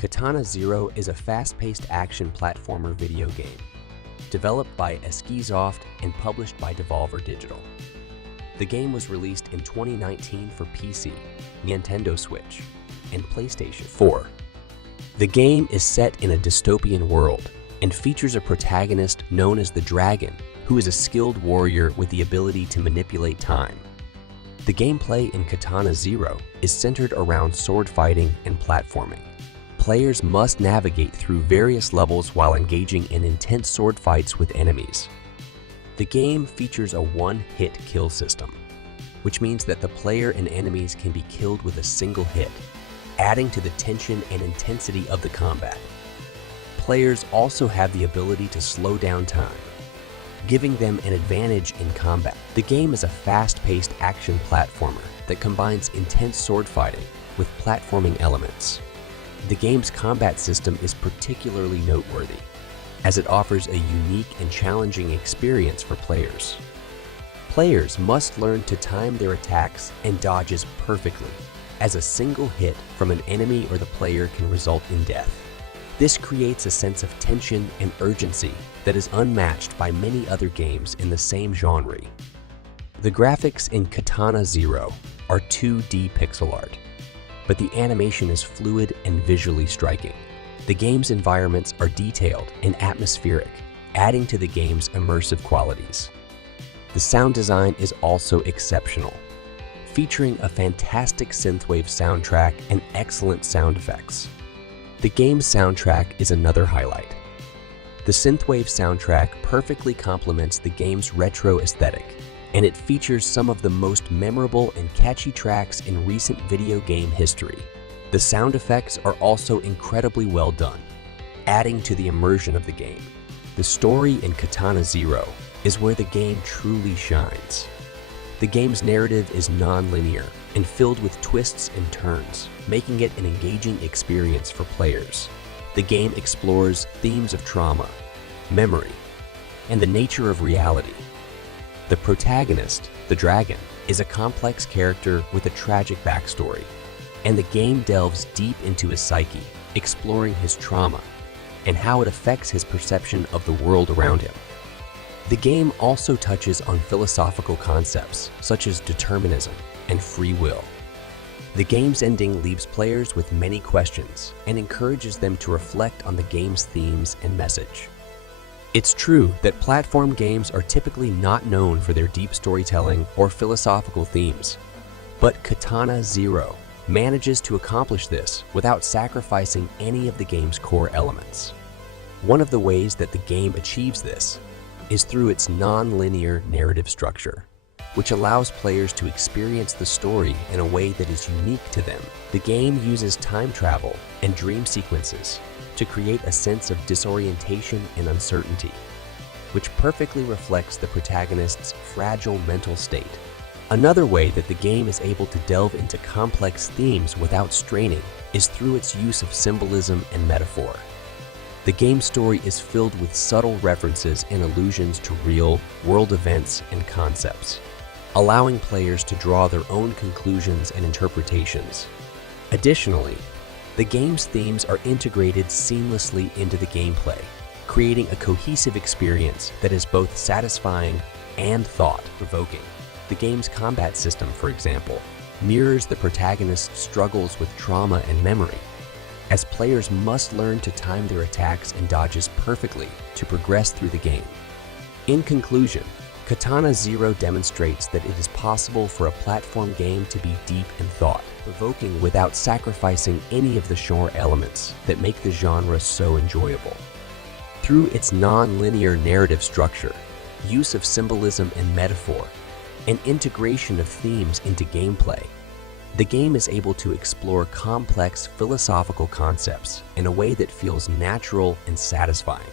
Katana Zero is a fast-paced action platformer video game, developed by Esquizoft and published by Devolver Digital. The game was released in 2019 for PC, Nintendo Switch, and PlayStation 4. The game is set in a dystopian world and features a protagonist known as the Dragon, who is a skilled warrior with the ability to manipulate time. The gameplay in Katana Zero is centered around sword fighting and platforming. Players must navigate through various levels while engaging in intense sword fights with enemies. The game features a one-hit kill system, which means that the player and enemies can be killed with a single hit, adding to the tension and intensity of the combat. Players also have the ability to slow down time, giving them an advantage in combat. The game is a fast-paced action platformer that combines intense sword fighting with platforming elements. The game's combat system is particularly noteworthy, as it offers a unique and challenging experience for players. Players must learn to time their attacks and dodges perfectly, as a single hit from an enemy or the player can result in death. This creates a sense of tension and urgency that is unmatched by many other games in the same genre. The graphics in Katana Zero are 2D pixel art, but the animation is fluid and visually striking. The game's environments are detailed and atmospheric, adding to the game's immersive qualities. The sound design is also exceptional, featuring a fantastic synthwave soundtrack and excellent sound effects. The game's soundtrack is another highlight. The synthwave soundtrack perfectly complements the game's retro aesthetic, and it features some of the most memorable and catchy tracks in recent video game history. The sound effects are also incredibly well done, adding to the immersion of the game. The story in Katana Zero is where the game truly shines. The game's narrative is non-linear and filled with twists and turns, making it an engaging experience for players. The game explores themes of trauma, memory, and the nature of reality. The protagonist, the Dragon, is a complex character with a tragic backstory, and the game delves deep into his psyche, exploring his trauma and how it affects his perception of the world around him. The game also touches on philosophical concepts such as determinism and free will. The game's ending leaves players with many questions and encourages them to reflect on the game's themes and message. It's true that platform games are typically not known for their deep storytelling or philosophical themes, but Katana Zero manages to accomplish this without sacrificing any of the game's core elements. One of the ways that the game achieves this is through its non-linear narrative structure, which allows players to experience the story in a way that is unique to them. The game uses time travel and dream sequences to create a sense of disorientation and uncertainty, which perfectly reflects the protagonist's fragile mental state. Another way that the game is able to delve into complex themes without straining is through its use of symbolism and metaphor. The game's story is filled with subtle references and allusions to real-world events and concepts, allowing players to draw their own conclusions and interpretations. Additionally, the game's themes are integrated seamlessly into the gameplay, creating a cohesive experience that is both satisfying and thought-provoking. The game's combat system, for example, mirrors the protagonist's struggles with trauma and memory, as players must learn to time their attacks and dodges perfectly to progress through the game. In conclusion, Katana Zero demonstrates that it is possible for a platform game to be deep and thought-provoking without sacrificing any of the genre elements that make the genre so enjoyable. Through its non-linear narrative structure, use of symbolism and metaphor, and integration of themes into gameplay, the game is able to explore complex philosophical concepts in a way that feels natural and satisfying.